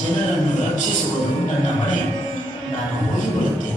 ಜನರನ್ನು ರಕ್ಷಿಸುವುದು ನನ್ನ ಹೊಣೆ. ನಾನು ಹೋಗಿ ಬರುತ್ತೇನೆ.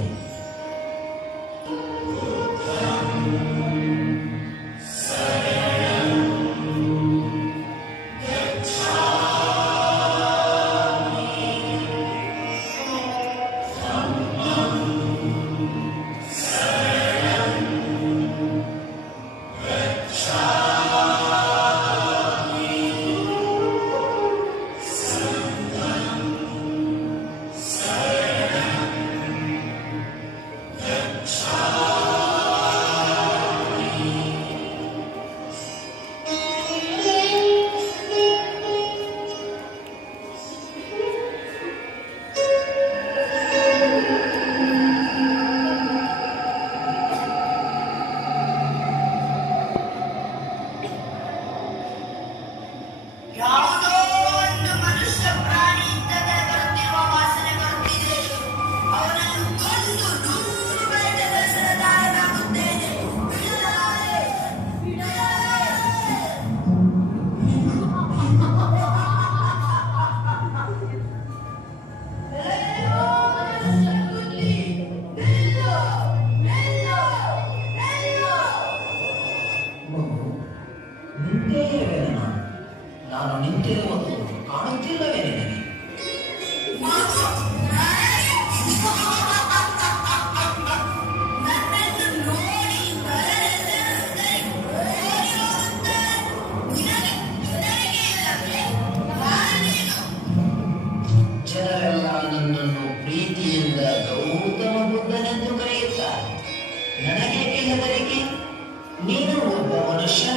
ನಾನು ನಿಂತಿರುವುದು ಕಾಣುತ್ತಿಲ್ಲವೇ ನಿನಗೆ? ಜನರೆಲ್ಲ ನನ್ನನ್ನು ಪ್ರೀತಿಯಿಂದ ಗೌತಮ ಬುದ್ಧನೆಂದು ಕರೆಯುತ್ತಾರೆ. ನನಗೇಕೆ ಹೆದರಿಕೆ? ನೀನು ಒಬ್ಬ ಮನುಷ್ಯ,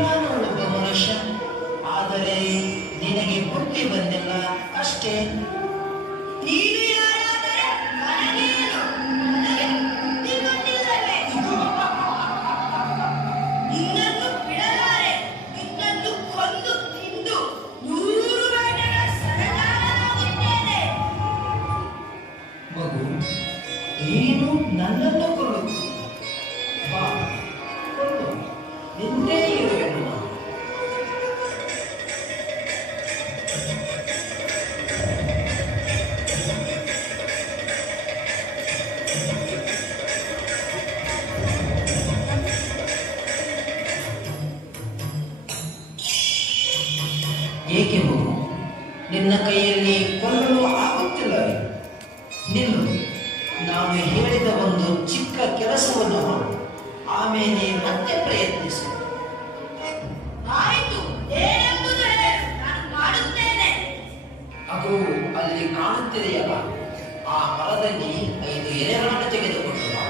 ನಾನು ಒಬ್ಬ ಮನುಷ್ಯ. ಆದರೆ ನಿನಗೆ ಬುದ್ಧಿ ಬಂದಿಲ್ಲ ಅಷ್ಟೇ. ಮಗು, ನೀನು ನನ್ನನ್ನು ಕೊಲ್ಲು. ಬಾ, ಕೊಲ್ಲು. ನಿಂದೇ ಇರುವೆನು ನಾನು. ಏಕೆ ಮಗು, ನಿನ್ನ ಕೈಯಲ್ಲಿ ಕೊಲ್ಲಲು ಆಗುತ್ತಿಲ್ಲವೇ? ನಿಲ್ಲು. ನಾನು ಹೇಳಿದ ಒಂದು ಚಿಕ್ಕ ಕೆಲಸವನ್ನು ಮಾಡು, ಆಮೇಲೆ ಮತ್ತೆ ಪ್ರಯತ್ನಿಸು. ಅದು ಅಲ್ಲಿ ಕಾಣುತ್ತಿದೆಯಲ್ಲ, ಆ ಮರದಲ್ಲಿ 5 ಎಲೆಗಳನ್ನು ತೆಗೆದುಕೊಂಡು ಬಾ.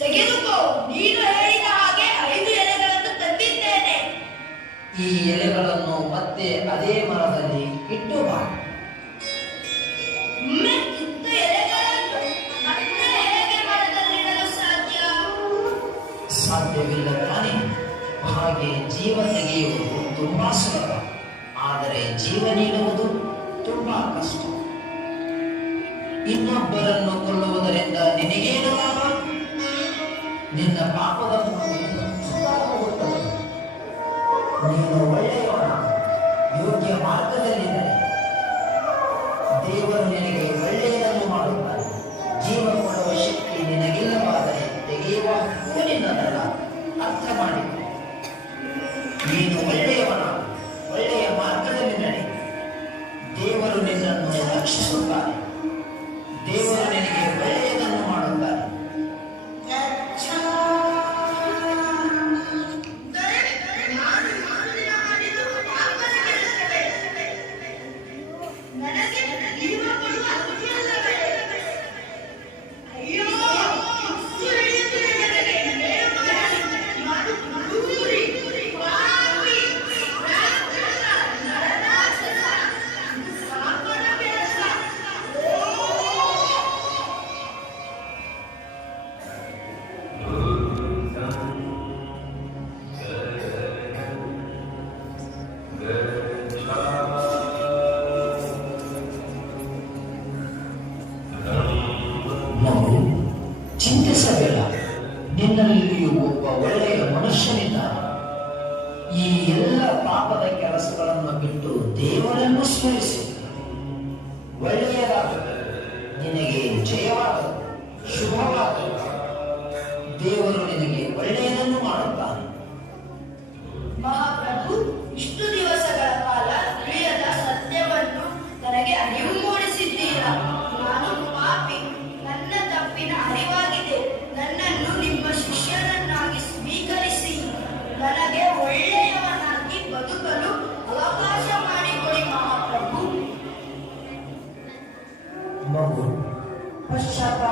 ತೆಗೆದುಕೋ. ನೀನು ಹೇಳಿದ ಹಾಗೆ 5 ಎಲೆಗಳನ್ನು ತಂದಿದ್ದೇನೆ. ಈ ಎಲೆಗಳನ್ನು ಮತ್ತೆ ಅದೇ ಮರದಲ್ಲಿ ಇಟ್ಟು ಬಾ. ಇದ್ದ ಎಲೆಗಳನ್ನು ಮತ್ತೆ ಹೇಗೆ ಮರದಲ್ಲಿಡಲು ಸಾಧ್ಯ? ಸಾಧ್ಯವಿಲ್ಲ ತಾನೇ? ಹಾಗೆ ಜೀವ ತೆಗೆಯುವುದು ತುಂಬಾ ಸುಲಭ, ಆದರೆ ಜೀವ ನೀಡುವುದು ತುಂಬಾ ಕಷ್ಟ. ಇನ್ನೊಬ್ಬರನ್ನು ಕೊಲ್ಲುವುದರಿಂದ ನಿನಗೇನು ಲಾಭ? ನಿನ್ನ ಪಾಪದ ಸುಧಾರವಾಗುತ್ತದೆ. ನೀನು ಒಳ್ಳೆಯವನ, ಯೋಗ್ಯ ಮಾರ್ಗದಲ್ಲಿದ್ದರೆ ದೇವರು ನಿನಗೆ ಒಳ್ಳೆಯದನ್ನು ಮಾಡುತ್ತಾನೆ. ಜೀವ ಕೊಡುವ ಶಕ್ತಿ ನಿನಗಿಲ್ಲವಾದರೆ ತೆಗೆಯುವ ಹಕ್ಕು ನಿನ್ನದಲ್ಲ. ಅರ್ಥ ಮಾಡಿಕೊ. ನೀನು ಒಳ್ಳೆಯವನ, ಒಳ್ಳೆಯ ಮಾರ್ಗದಲ್ಲಿ ನಡೆ. ದೇವರು ನಿನ್ನನ್ನು ರಕ್ಷಿಸುತ್ತಾನೆ. ದೇವರು ನಿನಗೆ ಒಳ್ಳೆಯದನ್ನು ಮಾಡುತ್ತಾನೆ. ನೀನು ಒಬ್ಬ ಒಳ್ಳೆಯ ಮನುಷ್ಯನಿದ್ದಾನೆ. ಈ ಎಲ್ಲ ಪಾಪದ ಕೆಲಸಗಳನ್ನು ಬಿಟ್ಟು ದೇವರನ್ನು ಸ್ಮರಿಸು. ಒಳ್ಳೆಯದಾಗದು, ನಿನಗೆ ಜಯವಾಗದು, ಶುಭವಾಗದು. ದೇವರು ನಿನಗೆ ಒಳ್ಳೆಯದನ್ನು ಮಾಡುತ್ತಾನೆ. ಮಹಾಪ್ರಭು, ಇಷ್ಟು ದಿವಸಗಳ ಕಾಲ ತಿಳಿಯದ ಸತ್ಯವನ್ನು ನನಗೆ ಅರಿವು ಮೂಡಿಸಿದ್ದೀರಾ. ನಾನು ಪಾಪಿ, ನನ್ನ ತಪ್ಪಿನ ಅರಿವಾಗಿದೆ. ನನ್ನನ್ನು ನಿಮ್ಮ ಶಿಷ್ಯರನ್ನಾಗಿ ಸ್ವೀಕರಿಸಿ ನನಗೆ ಒಳ್ಳೆಯವನಾಗಿ ಬದುಕಲು ಅವಕಾಶ ಮಾಡಿಕೊಡಿ ಮಹಾಪ್ರಭು. ಮಗು, ಪಶ್ಚಾತ್ತಾಪ